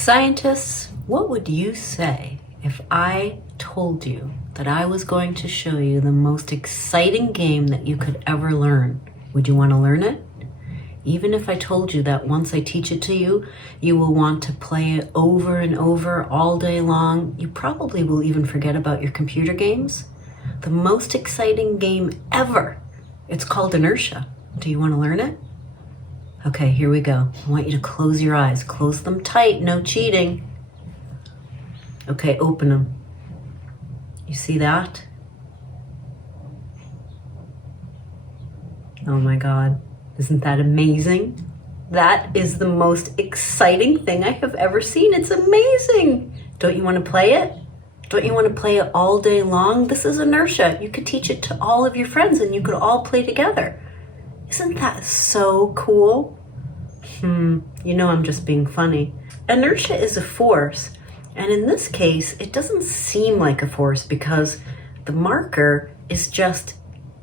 Scientists, what would you say if I told you that I was going to show you the most exciting game that you could ever learn? Would you want to learn it? Even if I told you that once I teach it to you, you will want to play it over and over all day long. You probably will even forget about your computer games. The most exciting game ever. It's called Inertia. Do you want to learn it? Okay, here we go. I want you to close your eyes. Close them tight, no cheating. Okay, open them. You see that? Oh my God, isn't that amazing? That is the most exciting thing I have ever seen. It's amazing. Don't you want to play it? Don't you want to play it all day long? This is Inertia. You could teach it to all of your friends and you could all play together. Isn't that so cool? You know I'm just being funny. Inertia is a force, and in this case, it doesn't seem like a force because the marker is just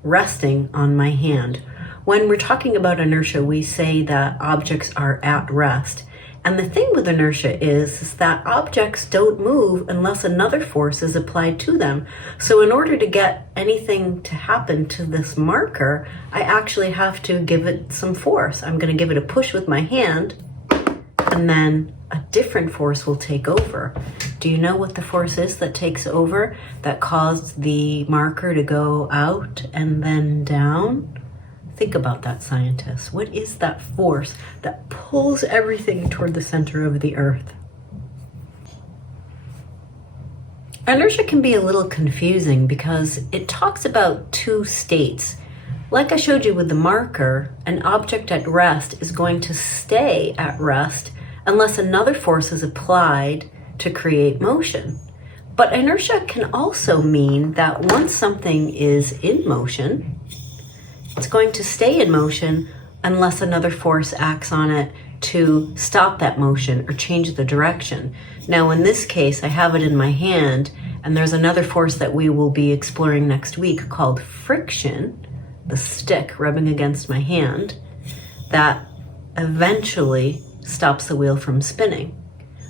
resting on my hand. When we're talking about inertia, we say that objects are at rest. And the thing with inertia is that objects don't move unless another force is applied to them. So in order to get anything to happen to this marker, I actually have to give it some force. I'm going to give it a push with my hand, and then a different force will take over. Do you know what the force is that takes over, that caused the marker to go out and then down? Think about that, scientists. What is that force that pulls everything toward the center of the earth? Inertia can be a little confusing because it talks about two states. Like I showed you with the marker, an object at rest is going to stay at rest unless another force is applied to create motion. But inertia can also mean that once something is in motion, it's going to stay in motion unless another force acts on it to stop that motion or change the direction. Now, in this case, I have it in my hand, and there's another force that we will be exploring next week called friction, the stick rubbing against my hand, that eventually stops the wheel from spinning.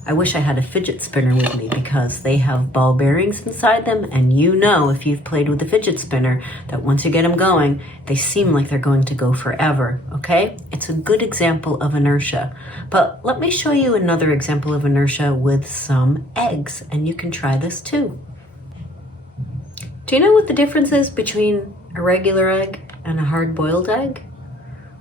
I wish I had a fidget spinner with me because they have ball bearings inside them, and you know, if you've played with a fidget spinner, that once you get them going, they seem like they're going to go forever, okay? It's a good example of inertia. But let me show you another example of inertia with some eggs, and you can try this too. Do you know what the difference is between a regular egg and a hard-boiled egg?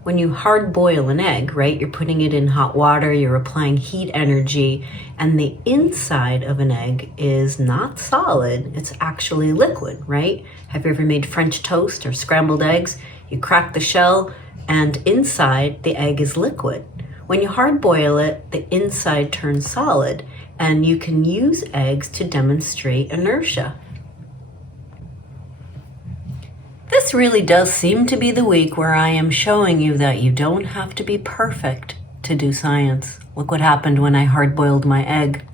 When you hard boil an egg, right, you're putting it in hot water, you're applying heat energy, and the inside of an egg is not solid, it's actually liquid, right? Have you ever made French toast or scrambled eggs? You crack the shell, and inside the egg is liquid. When you hard boil it, the inside turns solid, and you can use eggs to demonstrate inertia. This really does seem to be the week where I am showing you that you don't have to be perfect to do science. Look what happened when I hard-boiled my egg.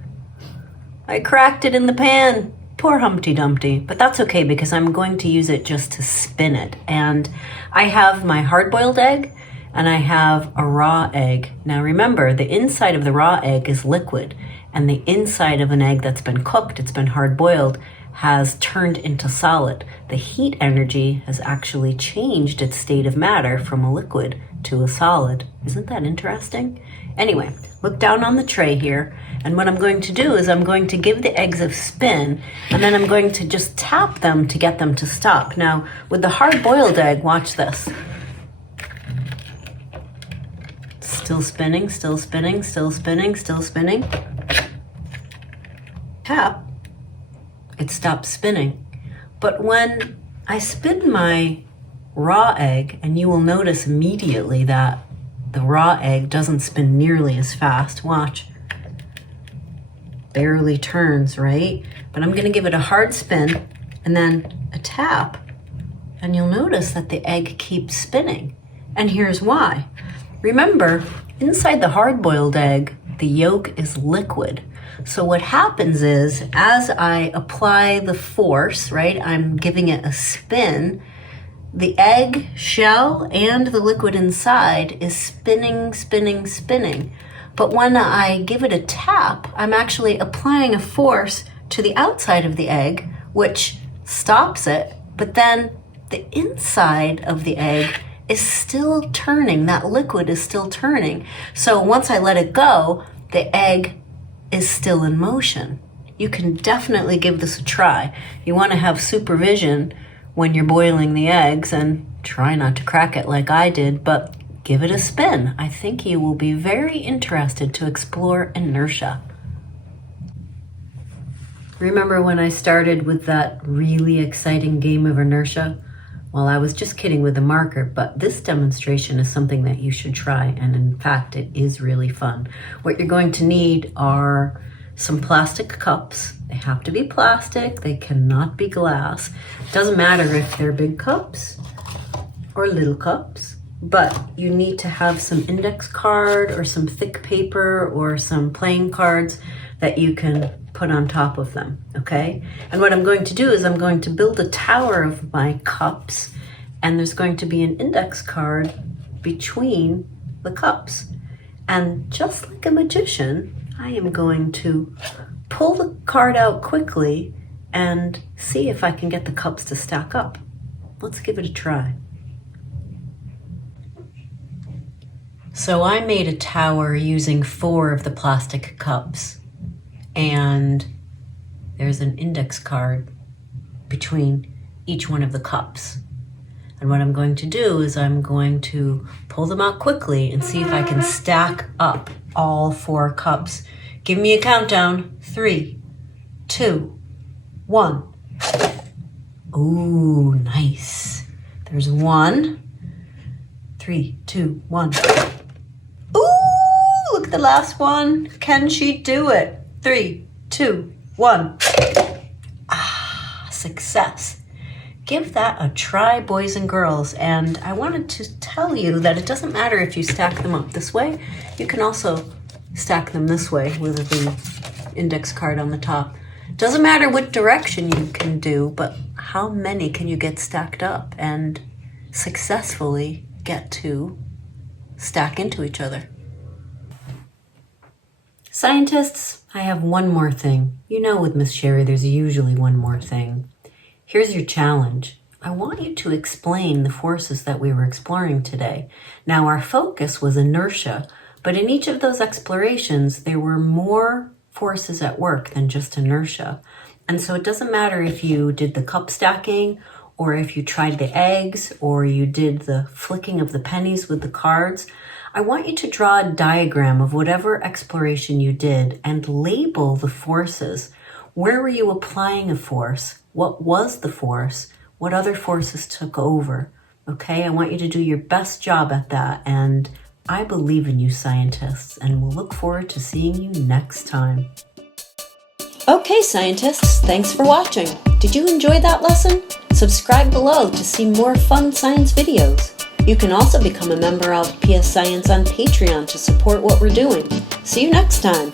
I cracked it in the pan. Poor Humpty Dumpty. But that's okay because I'm going to use it just to spin it. And I have my hard-boiled egg and I have a raw egg. Now remember, the inside of the raw egg is liquid, and the inside of an egg that's been cooked, it's been hard-boiled, has turned into solid. The heat energy has actually changed its state of matter from a liquid to a solid. Isn't that interesting? Anyway, look down on the tray here, and what I'm going to do is I'm going to give the eggs a spin, and then I'm going to just tap them to get them to stop. Now, with the hard-boiled egg, watch this. Still spinning, still spinning, still spinning, still spinning. Tap. It stops spinning. But when I spin my raw egg, and you will notice immediately that the raw egg doesn't spin nearly as fast. Watch. Barely turns, right? But I'm going to give it a hard spin and then a tap, and you'll notice that the egg keeps spinning. And here's why. Remember, inside the hard-boiled egg, the yolk is liquid. So what happens is, as I apply the force, right, I'm giving it a spin, the egg shell and the liquid inside is spinning, spinning, spinning. But when I give it a tap, I'm actually applying a force to the outside of the egg, which stops it, but then the inside of the egg is still turning. That liquid is still turning. So once I let it go, the egg is still in motion. You can definitely give this a try. You want to have supervision when you're boiling the eggs and try not to crack it like I did, but give it a spin. I think you will be very interested to explore inertia. Remember when I started with that really exciting game of inertia? Well, I was just kidding with the marker, but this demonstration is something that you should try, and in fact, it is really fun. What you're going to need are some plastic cups. They have to be plastic, they cannot be glass. It doesn't matter if they're big cups or little cups, but you need to have some index card or some thick paper or some playing cards that you can put on top of them, okay? And what I'm going to do is I'm going to build a tower of my cups, and there's going to be an index card between the cups. And just like a magician, I am going to pull the card out quickly and see if I can get the cups to stack up. Let's give it a try. So I made a tower using 4 of the plastic cups, and there's an index card between each one of the cups. And what I'm going to do is I'm going to pull them out quickly and see if I can stack up all 4 cups. Give me a countdown. 3, 2, 1. Ooh, nice. There's 1. 3, 2, 1. Ooh, look at the last one. Can she do it? 3, 2, 1. Ah, success. Give that a try, boys and girls. And I wanted to tell you that it doesn't matter if you stack them up this way. You can also stack them this way with the index card on the top. Doesn't matter what direction you can do, but how many can you get stacked up and successfully get to stack into each other? Scientists, I have one more thing. You know, with Miss Sherry, there's usually one more thing. Here's your challenge. I want you to explain the forces that we were exploring today. Now, our focus was inertia, but in each of those explorations, there were more forces at work than just inertia. And so it doesn't matter if you did the cup stacking, or if you tried the eggs, or you did the flicking of the pennies with the cards. I want you to draw a diagram of whatever exploration you did and label the forces. Where were you applying a force? What was the force? What other forces took over? Okay, I want you to do your best job at that, and I believe in you, scientists, and we'll look forward to seeing you next time. Okay, scientists, thanks for watching. Did you enjoy that lesson? Subscribe below to see more fun science videos. You can also become a member of PS Science on Patreon to support what we're doing. See you next time.